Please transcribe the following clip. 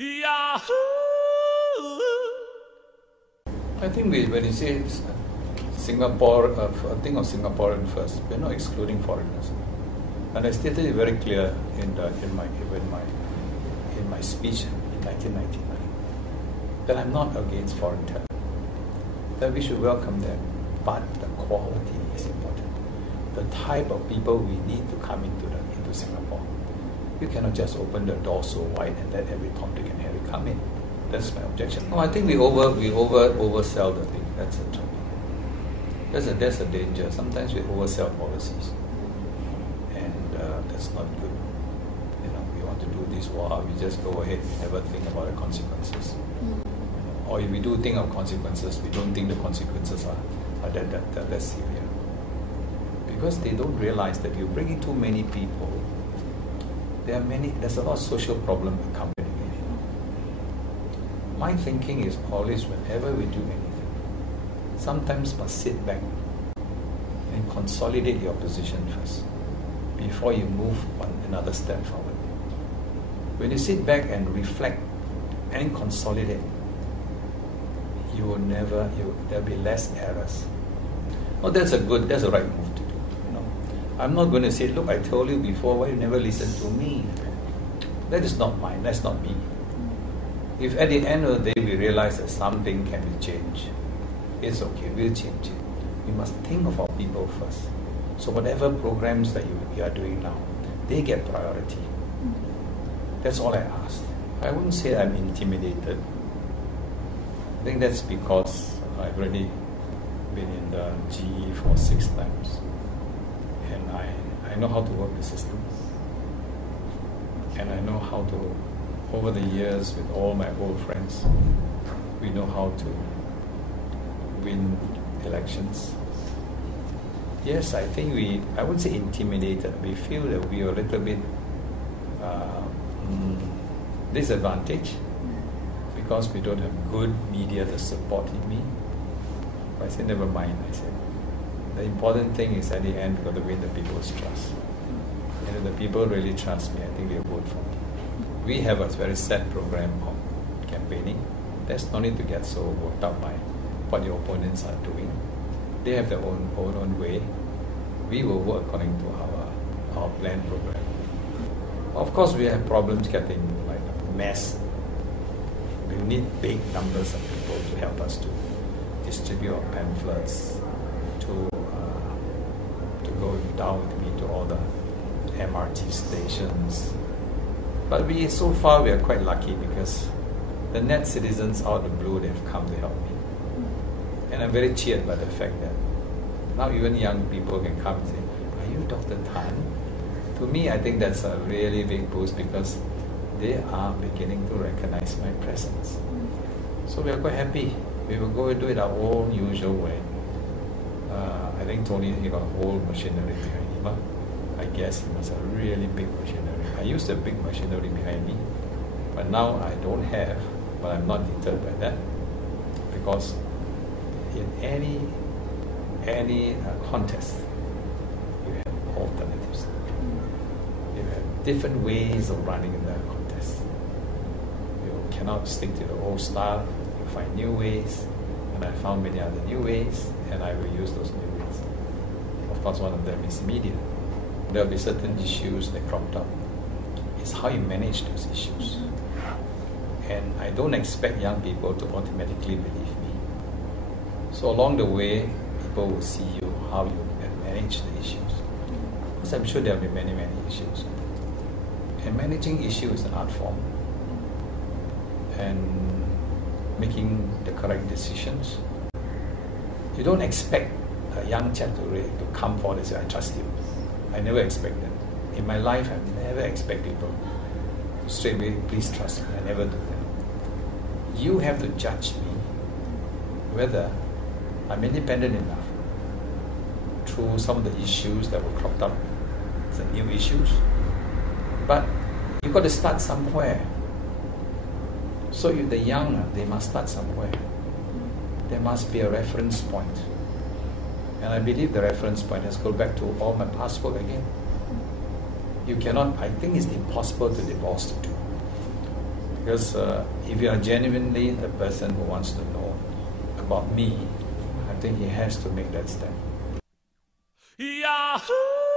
Yahoo! I think when you say Singapore, think of Singaporean first. We're not excluding foreigners, and I stated it very clear in my speech in 1999 that I'm not against foreign talent. That we should welcome them, but the quality is important. The type of people we need to come into Singapore. You cannot just open the door so wide and let every Tom, Dick, and Harry come in. That's my objection. No, I think we oversell the thing. That's the trouble. That's a danger. Sometimes we oversell policies, and that's not good. You know, we want to do this, we just go ahead. We never think about the consequences. Or if we do think of consequences, we don't think the consequences are that severe. Because they don't realize that you bring in too many people, there's a lot of social problem accompanying it. My thinking is always, whenever we do anything, sometimes must sit back and consolidate your position first before you move another step forward. When you sit back and reflect and consolidate, there'll be less errors. Oh, that's a right move to do. You know, I'm not going to say, look, I told you before, why you never listen to me? That is not mine. That's not me. If at the end of the day we realize that something can be changed, it's okay. We'll change it. We must think of our people first. So whatever programs that you are doing now, they get priority. That's all I ask. I wouldn't say I'm intimidated. I think that's because I've already been in the GE for 6 times, and I know how to work the system, and I know how to, over the years with all my old friends, we know how to win elections. Yes, I think I wouldn't say intimidated, we feel that we are a little bit disadvantaged, because we don't have good media to support me. I said, never mind. I said, the important thing is at the end, we've got to win the people's trust. And if the people really trust me, I think they'll vote for me. We have a very set program of campaigning. There's no need to get so worked up by what your opponents are doing. They have their own way. We will work according to our planned program. Of course, we have problems getting like a mess. We need big numbers of people to help us to distribute our pamphlets, to go down with me to all the MRT stations. But so far we are quite lucky, because the net citizens out of the blue, they've come to help me. And I'm very cheered by the fact that now even young people can come and say, are you Dr. Tan? To me, I think that's a really big boost, because they are beginning to recognize my presence. So we are quite happy. We will go and do it our own usual way. I think Tony, he got a whole machinery behind him. I guess he must have a really big machinery. I used a big machinery behind me, but now I don't have, but I'm not deterred by that, because in any contest, you have alternatives. You have different ways of running the contest. You cannot stick to the old style. You find new ways, and I found many other new ways, and I will use those new ways. Of course, one of them is media. There will be certain issues that cropped up. It's how you manage those issues. And I don't expect young people to automatically believe me. So along the way, people will see you, how you manage the issues. Because I'm sure there will be many, many issues. And managing issues is an art form. And making the correct decisions. You don't expect a young chap to come forward and say, I trust you. I never expect that. In my life, I've never expected people to straight away, please trust me. I never do that. You have to judge me whether I'm independent enough through some of the issues that were cropped up, the new issues. But you've got to start somewhere. So if the young, they must start somewhere. There must be a reference point. And I believe the reference point has to go back to all my past work again. You cannot, I think it's impossible to divorce the two. Because if you are genuinely the person who wants to know about me, I think he has to make that step. Yahoo!